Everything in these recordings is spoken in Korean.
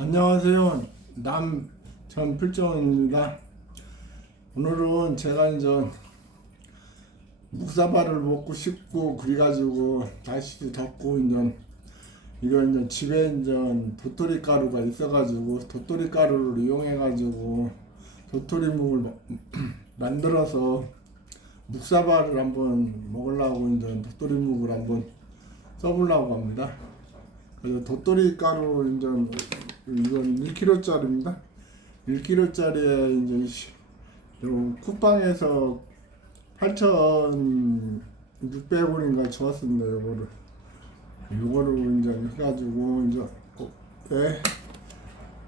안녕하세요. 남전필정입니다. 오늘은 제가 이제 묵사발을 먹고 싶고 그래가지고 날씨도 덥고 이제 집에 이제 도토리 가루가 있어가지고 도토리 가루를 이용해가지고 도토리묵을 만들어서 묵사발을 한번 먹으려고 이제 도토리묵을 한번 써보려고 합니다. 그래서 도토리 가루 이제 이건 1kg짜리입니다. 1kg짜리에 이제 쿠팡에서 8,600원인가 주었습니다. 요거를 이제 해가지고 이제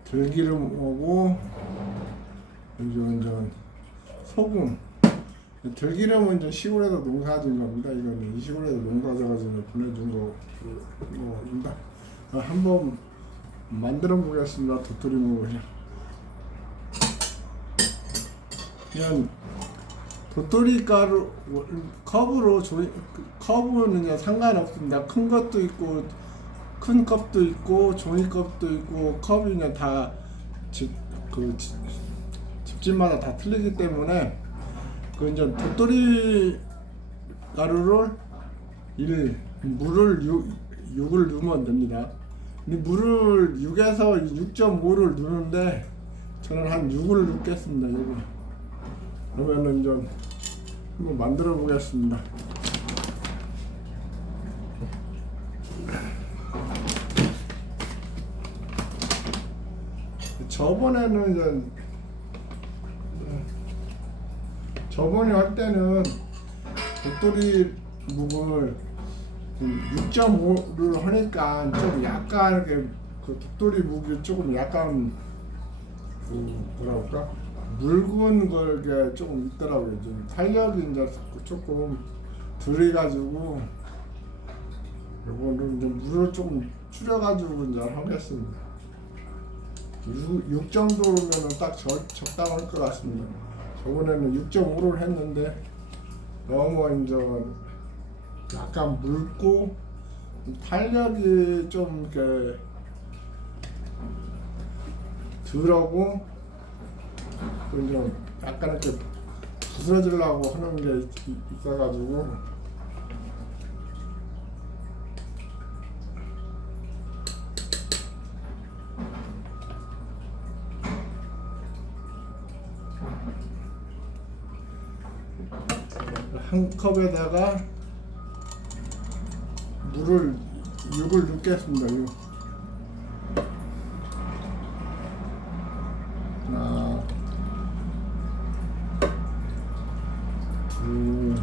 들기름하고 이제 소금. 들기름은 이제 시골에서 농사진 겁니다. 이거는 이 시골에서 농사져가지고 보내준 거입니다. 한번 만들어 보겠습니다. 도토리묵을 그냥 도토리 가루 컵으로 컵은 그냥 상관없습니다. 큰 것도 있고 큰 컵도 있고 종이컵도 있고 컵이 그냥 다 집집마다 다 틀리기 때문에 그 이제 도토리 가루를 물을 6을 넣으면 됩니다. 물을 6에서 6.5를 넣는데 저는 한 6을 넣겠습니다. 그러면은 좀 한번 만들어 보겠습니다. 저번에 할 때는 도토리 묵을 6.5를 하니까 좀 약간 이렇게 그 도토리 묵이 조금 약간 뭐라 그럴까 묽은 게 조금 있더라고요. 좀 탄력이 이제 조금 들어가지고 요거는 이제 물을 조금 줄여가지고 이제 하겠습니다. 6 정도면 딱 적당할 것 같습니다. 저번에는 6.5를 했는데 너무 이제 약간 묽고 탄력이 좀 이렇게 덜하고 좀 약간 이렇게 부스러지려고 하는 게 있어가지고 한 컵에다가 물을 6을 넣겠습니다. 6. 하나, 둘,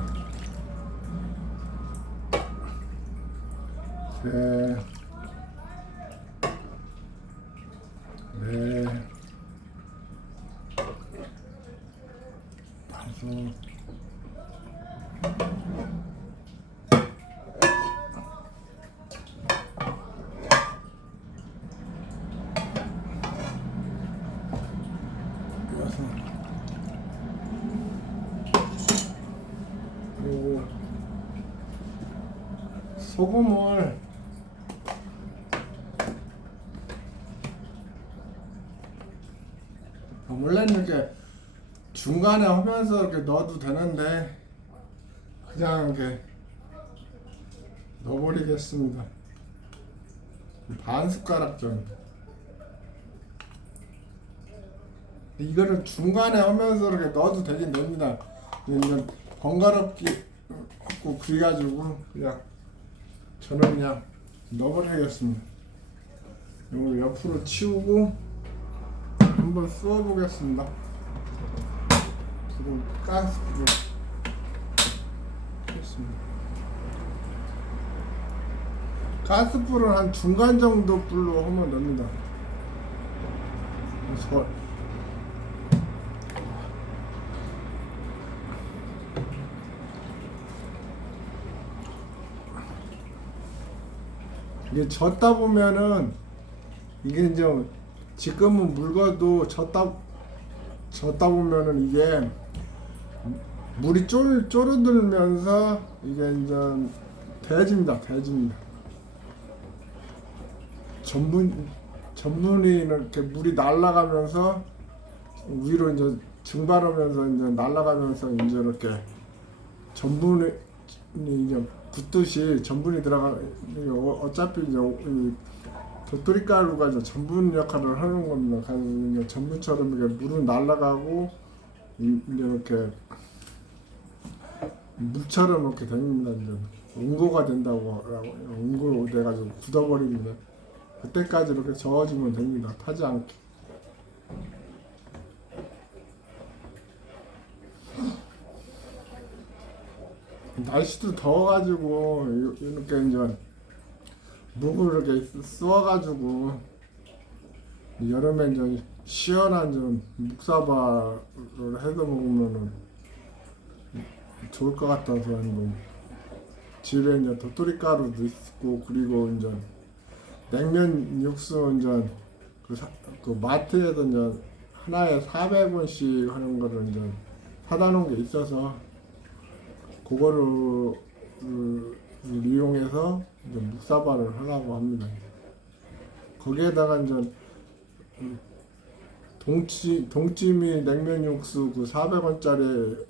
셋, 넷, 다섯, 그리고 소금을 원래는 이렇게 중간에 하면서 이렇게 넣어도 되는데 그냥 이렇게 넣어버리겠습니다. 반 숟가락 정도. 이거를 중간에 하면서 이렇게 넣어도 되긴 됩니다. 이건 번거롭기 없고 그래가지고 그냥 저는 그냥 넣어버리겠습니다. 이걸 옆으로 치우고 한번 쏘아 보겠습니다. 불을 가스불을 켰습니다. 가스불은 한 중간 정도 불로 하면 됩니다. 이게 젓다 보면은 이게 이제 지금은 묽어도 젓다 보면은 이게 물이 쪼르들면서 이게 이제 대집니다. 전분이 이렇게 물이 날아가면서 위로 이제 증발하면서 이제 날아가면서 이제 이렇게 전분이 이제 붙듯이 전분이 들어가 어차피 이제 이 도토리 가루가 이제 전분 역할을 하는 겁니다. 그래서 이제 전분처럼 이게 물은 날아가고 이제 이렇게 물처럼 이렇게 됩니다. 이제 응고가 된다고 응고 돼가지고 굳어버립니다. 그때까지 이렇게 저어주면 됩니다. 타지 않게. 날씨도 더워가지고 이렇게 이제 묵을 이렇게 쏘아가지고 여름에 이제 시원한 좀 묵사발을 해서 먹으면은 좋을 것 같아서 뭐 집에 이제 도토리 가루도 있고 그리고 이제 냉면 육수 이제 그 마트에서 이제 하나에 400원씩 하는 거를 이제 사다 놓은 게 있어서 그거를 이용해서 이제 묵사발을 하려고 합니다. 거기에다가 이제 동치미 냉면 육수 그 400원짜리에다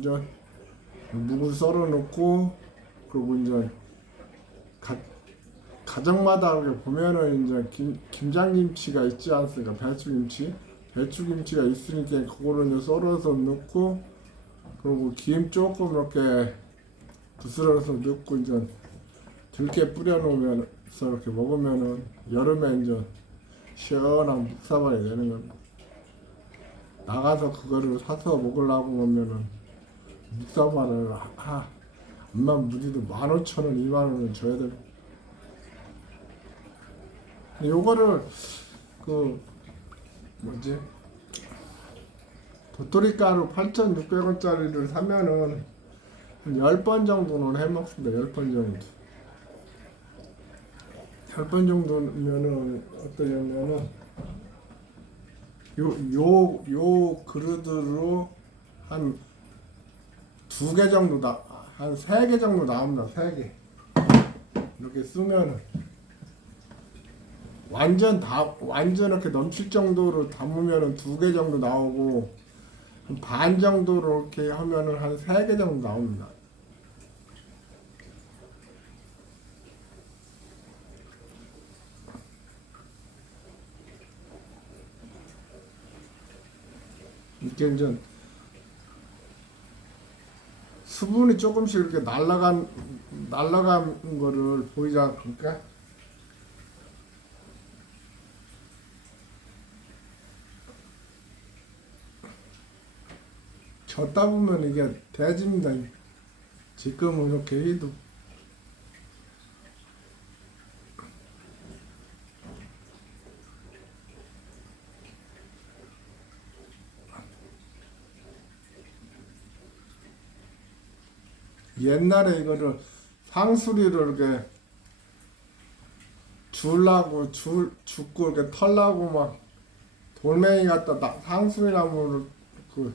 이제 묵을 썰어 놓고 그리고 이제 가정마다 보면은 이제 김장김치가 있지 않습니까? 배추김치가 있으니까 그거를 이제 썰어서 넣고 그리고 김 조금 이렇게 부스러서 넣고 이제 들깨 뿌려 놓으면서 이렇게 먹으면은 여름에 이제 시원한 묵사발이 되는 겁니다. 나가서 그거를 사서 먹으려고 하면은 묵사발을 암만 무리도 15,000원, 20,000원을 줘야 됩니다. 요거를 그 뭐지 도토리 가루 8,600원짜리를 사면은 한 10번 정도는 해 먹습니다. 10번 정도. 10번 정도면은 어떠냐면은 요 그릇으로 한 2개 정도 한 3개 정도 나옵니다. 3개. 이렇게 쓰면은 완전 이렇게 넘칠 정도로 담으면은 2개 정도 나오고 반 정도로 이렇게 하면은 한 3개 정도 나옵니다. 이렇게 이제 수분이 조금씩 이렇게 날아간 거를 보이지 않습니까? 젓다 보면 이게 돼집니다. 지금은 이렇게 해도 옛날에 이거를 상수리를 이렇게 죽고 이렇게 털라고 막 돌멩이 갖다 상수리 나무를 그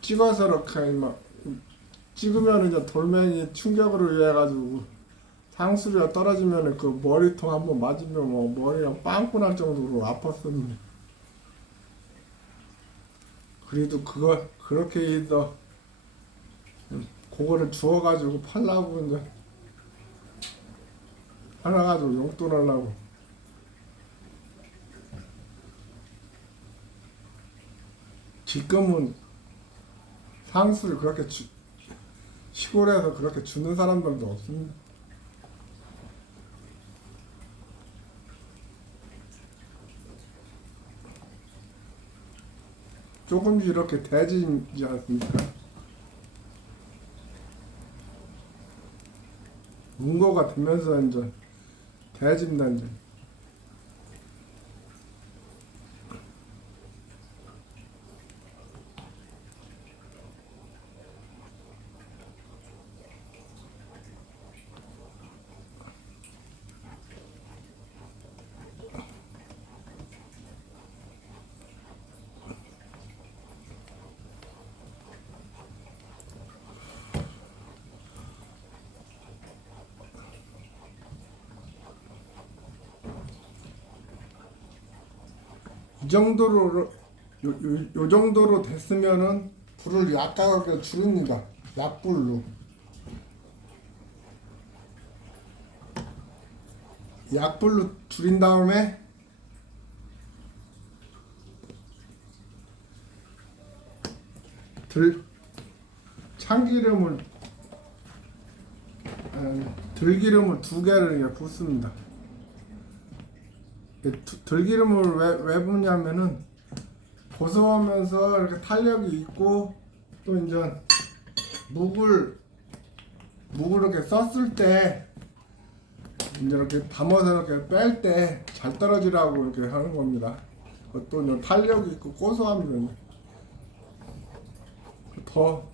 찍어서 이렇게 막 찍으면 이제 돌멩이 충격으로 인해 가지고 상수리가 떨어지면 그 머리통 한번 맞으면 뭐 머리가 빵꾸 날 정도로 아팠었는데 그래도 그렇게 해서 그거를 주워가지고 팔라고 이제 팔아가지고 용돈 하려고 지금은 상수를 그렇게 시골에서 그렇게 주는 사람들도 없습니다. 조금씩 이렇게 돼지지 않습니까? 문고가 되면서 이제 돼집니다. 이제. 이 정도로 요 정도로 됐으면은 불을 약하게 줄입니다. 약불로. 약불로 줄인 다음에 참기름을 들기름을 2개를 이렇게 붓습니다. 들기름을 왜 붓냐면은 고소하면서 이렇게 탄력이 있고 또 이제 묵을 이렇게 썼을 때 이제 이렇게 담아서 이렇게 뺄 때 잘 떨어지라고 이렇게 하는 겁니다. 또 이제 탄력이 있고 고소합니다. 더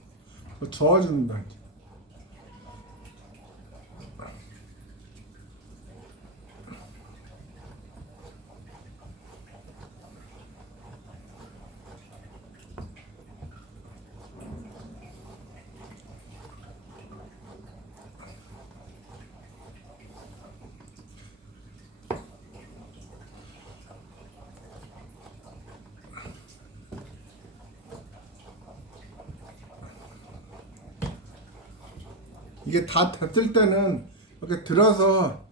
저어줍니다. 이게 다 됐을 때는 이렇게 들어서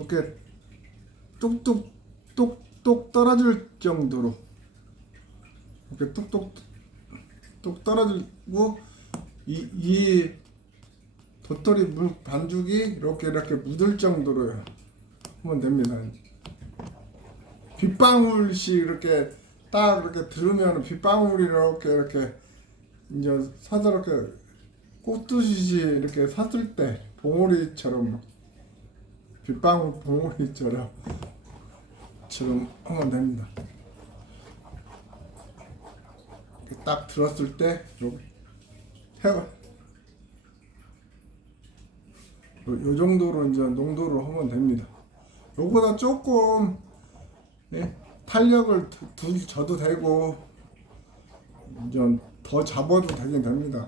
이렇게 뚝뚝 떨어질 정도로 이렇게 뚝뚝 떨어지고 이 도토리 물 반죽이 이렇게 묻을 정도로 하면 됩니다. 빗방울씩 이렇게 딱 이렇게 들으면 빗방울이 이렇게 이제 사다롭게 꽃두시시 이렇게 샀을 때 봉오리처럼 빗방울 봉오리처럼 하면 됩니다. 이렇게 딱 들었을 때 요 정도로 이제 농도로 하면 됩니다. 요거보다 조금 탄력을 줘도 되고 이제 더 잡아도 되긴 됩니다.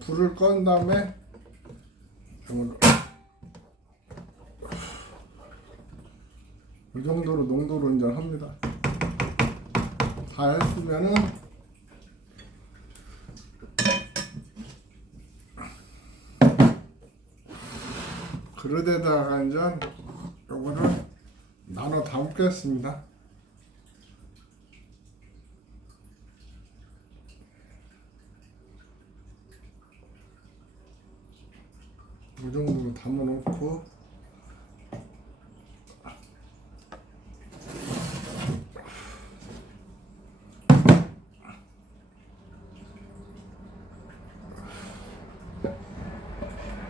불을 껐은 다음에 이 정도로 농도로 이제 합니다. 다 했으면은 그릇에다가 이제 요거를 나눠 담겠습니다. 이 정도로 담아 놓고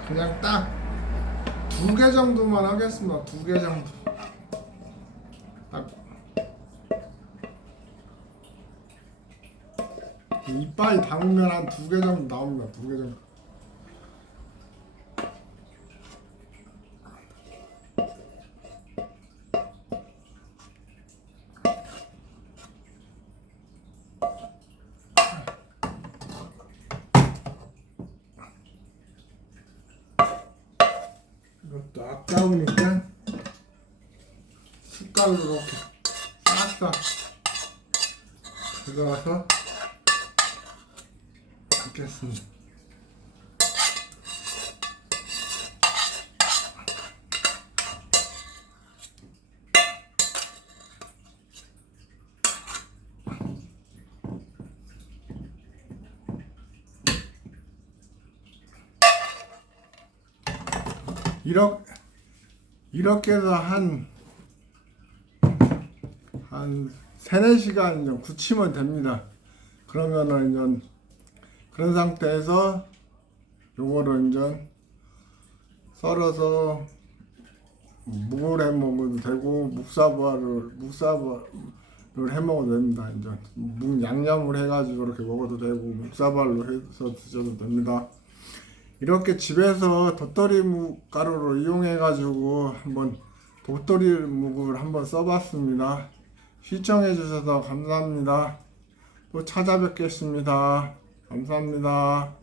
그냥 딱 2개 정도만 하겠습니다. 2개 정도. 딱 이빨이 담으면 한 2개 정도 나옵니다. 2개 정도. 이것도 아까우니까 숟갈로 이렇게 싹싹 들어가서 넣겠습니다. 이렇게 해서 한 3-4시간 좀 굳히면 됩니다. 그러면은 이제 그런 상태에서 요거를 이제 썰어서 묵을 해 먹어도 되고 묵사발을 해 먹어도 됩니다. 이제 묵 양념을 해가지고 이렇게 먹어도 되고 묵사발로 해서 드셔도 됩니다. 이렇게 집에서 도토리 묵 가루를 이용해가지고 한번 도토리 묵을 한번 써봤습니다. 시청해주셔서 감사합니다. 또 찾아뵙겠습니다. 감사합니다.